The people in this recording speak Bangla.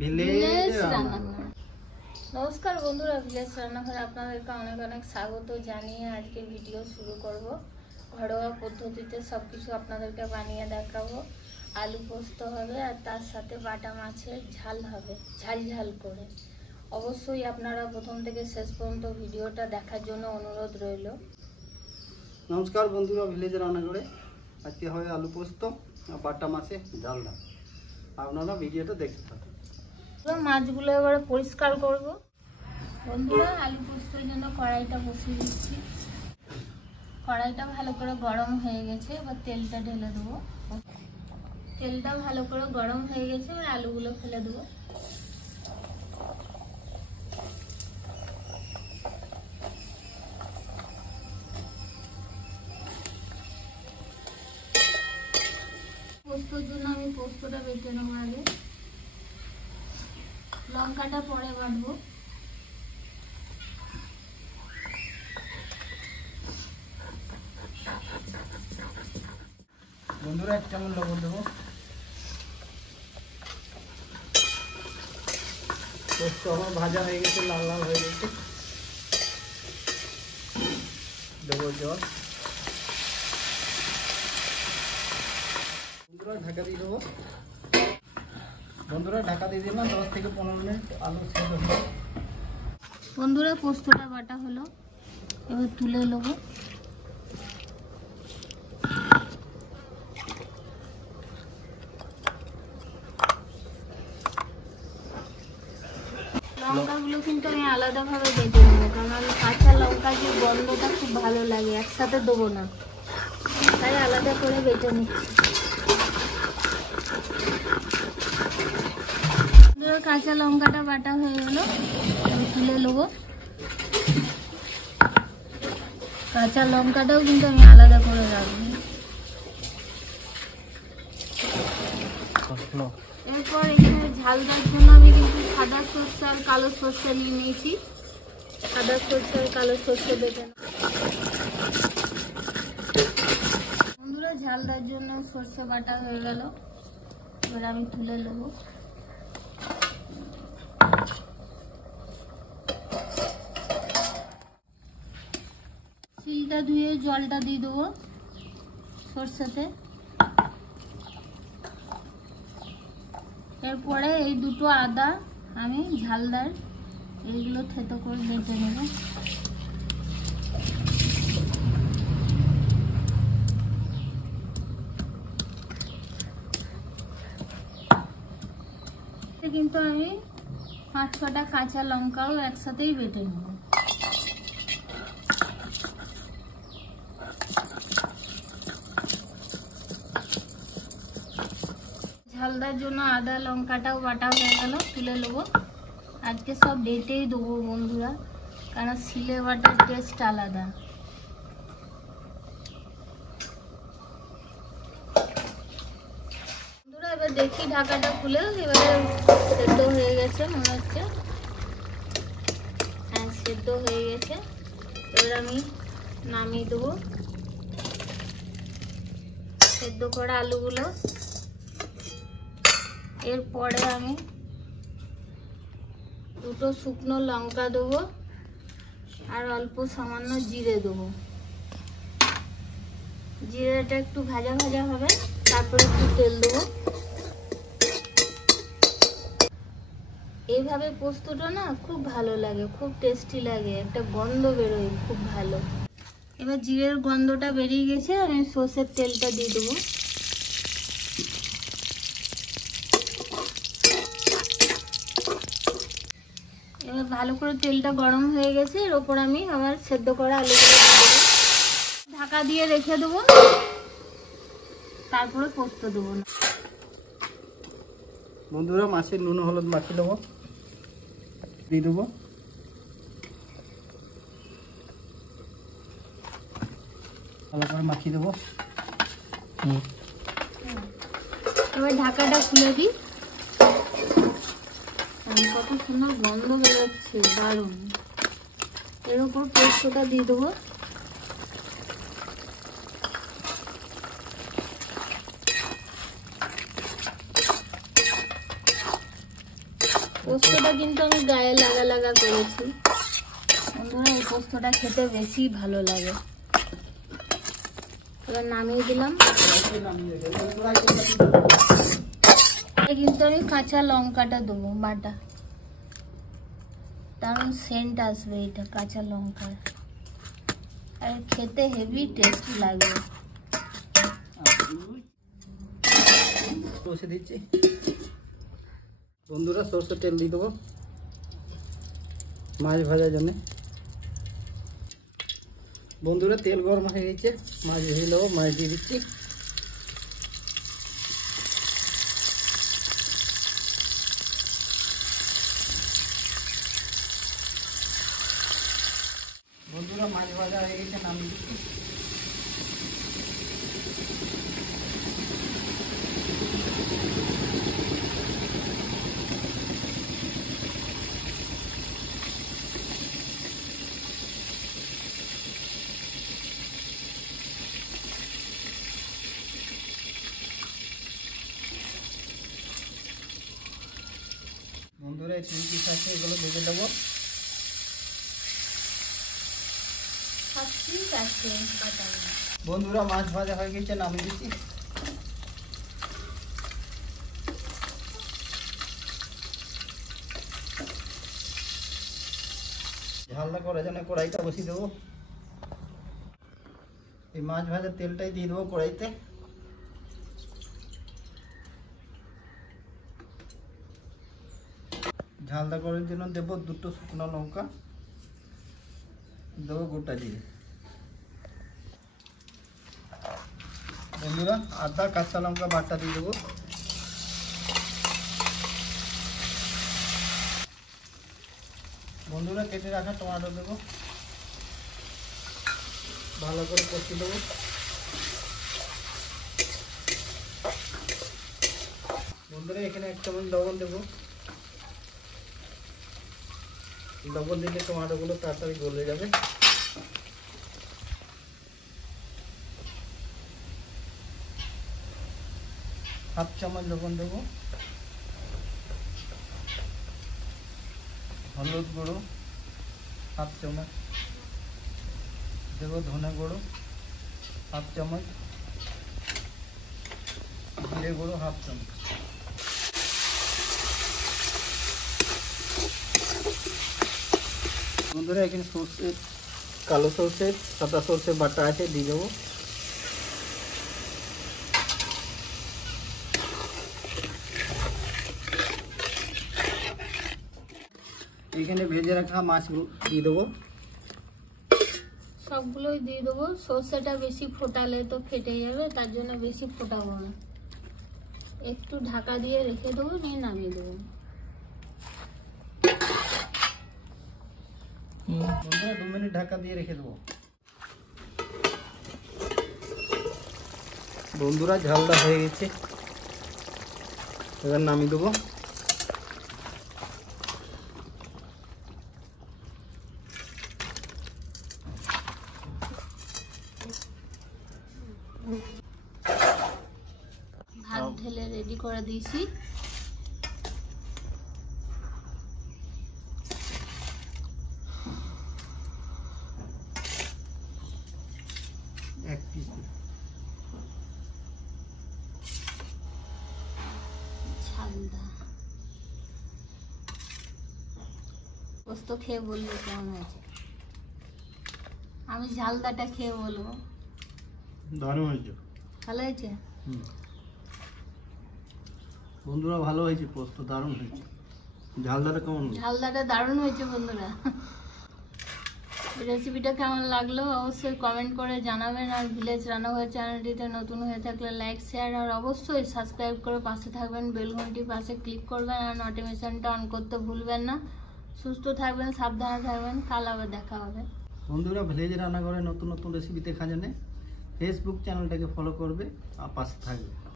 ভিলেজ রান্নাঘর। নমস্কার বন্ধুরা, ভিলেজ রান্নাঘরে আপনাদেরকে অনেক অনেক স্বাগত জানিয়ে আজকে ভিডিও শুরু করব। ঘরোয়া পদ্ধতিতে সবকিছু আপনাদেরকে বানিয়ে দেখাবো। আলু পোস্ত হবে আর তার সাথে বাটা মাছের ঝাল হবে, ঝাল ঝাল করে। অবশ্যই আপনারা প্রথম থেকে শেষ পর্যন্ত ভিডিওটা দেখার জন্য অনুরোধ রইল। নমস্কার বন্ধুরা, ভিলেজ রান্নাঘরে আজকে হবে আলু পোস্ত আর বাটা মাছের ঝাল ডাল। আপনারা ভিডিওটা দেখতে থাকুন। মাছগুলো এবারে পরিষ্কার করব। বন্ধুরা, আলু পোস্তের জন্য কড়াইটা বসিয়ে দিচ্ছি। কড়াইটা ভালো করে গরম হয়ে গেছে, এবার তেলটা ঢেলে দেবো। তেলটা ভালো করে গরম হয়ে গেছে, এবার আলুগুলো ফেলে দেবো। পোস্তর জন্য আমি পোস্তটা বেটে নেবো আগে, লঙ্কাটা পরে বাটবো। বন্ধুরা, 1 চামচ লবণ দেবো। পোস্ত আমার ভাজা হয়ে গেছে, লাল লাল হয়ে গেছে। দেবো জল। বন্ধুরা, ঢাকা দিয়ে দেবো। বন্ধুরা, ঢাকা দিয়ে দিলাম 10 থেকে 15 মিনিট আলু সেদ্ধ হবে। বন্ধুরা, পোস্তটা বাটা হলো, এবার তুলে নেবো। লঙ্কাগুলো কিন্তু আমি আলাদাভাবে বেটে নেবো, কারণ কাঁচা লঙ্কার যে গন্ধটা খুব ভালো লাগে, একসাথে দেবো না, তাই আলাদা করে বেটে নিচ্ছি। কাঁচা লঙ্কাটা বাটা হয়ে গেল, তুলে নেবো। কাঁচা লঙ্কাটাও কিন্তু আমি আলাদা করে রাখবো। এরপর এখানে ঝাল দেওয়ার জন্য আমি কিন্তু সাদা সর্ষে আর কালো সর্ষে নিয়ে নিয়েছি। সাদা সর্ষে আর কালো সর্ষে বেটে বন্ধুরা, ঝাল দেওয়ার জন্য সর্ষে বাটা হয়ে গেল, এবার আমি তুলে নেবো। শিলটা ধুয়ে জলটা দিয়ে দেবো সর্ষেতে। এরপরে এই দুটো আদা আমি ঝালদার এইগুলো থেতো করে বেটে নেব। কিন্তু আমি 5-6টা কাঁচা লঙ্কাও একসাথেই বেটে নেব। ঝালদার জন্য আদা লঙ্কাটাও বাটা হয়ে গেল, তুলে নেবো। আজকে সব বেটেই দেবো বন্ধুরা, কারণ শিলে বাটার টেস্ট আলাদা। বন্ধুরা, এবার দেখি ঢাকাটা খুলে, এবারে সেদ্ধ হয়ে গেছে মনে হচ্ছে। হ্যাঁ, সেদ্ধ হয়ে গেছে। এবার আমি নামিয়ে দেবো সেদ্ধ করা আলুগুলো। এরপরে আমি 2টো শুকনো লঙ্কা দেবো আর অল্প সামান্য জিরে দেবো। জিরেটা একটু ভাজা ভাজা হবে, তারপরে একটু তেল দেবো। এইভাবে পোস্তটা না খুব ভালো লাগে, খুব টেস্টি লাগে, একটা গন্ধ বেরোয় খুব ভালো। এবার জিরের গন্ধটা বেরিয়ে গেছে, আমি সর্ষের তেলটা দিয়ে দেবো। এবার ভালো করে তেলটা গরম হয়ে গেছে, এর ওপর আমি আবার সেদ্ধ করা আলুগুলো দিয়ে দেবো। ঢাকা দিয়ে রেখে দেবো, তারপরে পোস্ত দেবো। বন্ধুরা, মাছের নুন হলুদ মাখিয়ে দেবো, দিয়ে দেবো। ভালো করে মাখিয়ে দেবো। এবার ঢাকাটা খুলে দিই। কত সুন্দর গন্ধ বেরোচ্ছে, দারুণ। এর উপর পোস্তটা দিয়ে দেবো। পোস্তটা কিন্তু আমি গায়ে লাগা লাগা করেছি বন্ধুরা। এই পোস্তটা খেতে বেশি ভালো লাগে। এবার নামিয়ে দিলাম। কিন্তু আমি কাঁচা লঙ্কাটা দেবো বাটা, দারুণ সেন্ট আসবে এটা কাঁচা লঙ্কার, আর খেতে হেভি টেস্টি লাগবে। বসে দিচ্ছি বন্ধুরা, সরষের তেল দিয়ে দেবো মাছ ভাজার জন্য। বন্ধুরা তেল গরম হয়ে গেছে, মাছ ভেজে নেবো। মাছ দিয়ে দিচ্ছি। বন্ধুরা মাছ ভাজা হয়ে গেছে, নামিয়ে দিচ্ছি। বন্ধুরা এই তিন পিস আছে, এগুলো ভেজে দেবো। বন্ধুরা মাছ ভাজা হয়ে গেছে, নামিয়ে দিচ্ছি। ঝালটা করার জন্য কড়াইটা বসিয়ে দেবো। এই মাছ ভাজার তেলটাই দিয়ে দেবো কড়াইতে। ঝালটা করার জন্য দেবো দুটো শুকনো লঙ্কা, দেবো গোটা জিরে। বন্ধুরা আদা কাঁচা লঙ্কা বাটা দিয়ে দেবো। বন্ধুরা কেটে রাখা টমেটো দেবো, ভালো করে কষিয়ে দেবো। বন্ধুরা এখানে 1 চামচ লবণ দেবো। লবণ দিলে টমেটোগুলো তাড়াতাড়ি গলে যাবে। হাফ চামচ লবণ দেবো। হলুদ গুঁড়ো হাফ চামচ দেবো। ধনে গুঁড়ো হাফ চামচ, জিরে গুঁড়ো হাফ চামচ। বন্ধুরা এখানে সর্ষে, কালো সর্ষে, সাদা সর্ষে বাটা আছে, দিয়ে দেবো। এখানে ভেজে রাখা মাছগুলো দিয়ে দেবো। সবগুলোই দিয়ে দেবো। সর্ষেটা বেশি ফোটালে তো ফেটে যাবে, তার জন্য বেশি ফোটাবো না, একটু ঢাকা দিয়ে রেখে দেবো, নিয়ে নামিয়ে দেবো। বন্ধুরা 2 মিনিট ঢাকা দিয়ে রেখে দেবো। বন্ধুরা ঝালটা হয়ে গেছে, এবার নামিয়ে দেবো। ভাত ঢেলে রেডি করে দিয়েছি। এক পিস ঝালদা পোস্ত খেয়ে বলবো কেমন হয়েছে। আমি ঝালদাটা খেয়ে বলবো দারুণ হয়েছে। ভালো হয়েছে। বন্ধুরা ভালো হয়েছে, পোস্ত দারুণ হয়েছে। ঝালদাটা কেমন? ঝালদাটা দারুণ হয়েছে বন্ধুরা। রেসিপিটা কেমন লাগলো অবশ্যই কমেন্ট করে জানাবেন। আর ভিলেজ রান্নাঘর চ্যানেলটিতে নতুন হয়ে থাকলে লাইক, শেয়ার আর অবশ্যই সাবস্ক্রাইব করে পাশে থাকবেন। বেল ঘন্টির পাশে ক্লিক করবেন আর নোটিফিকেশনটা অন করতে ভুলবেন না। সুস্থ থাকবেন, সাবধানে থাকবেন। কাল আবার দেখা হবে। বন্ধুরা ভিলেজ রান্নাঘরে নতুন নতুন রেসিপি দেখার জন্য ফেসবুক চ্যানেলটাকে ফলো করবে আর পাশে থাকবে।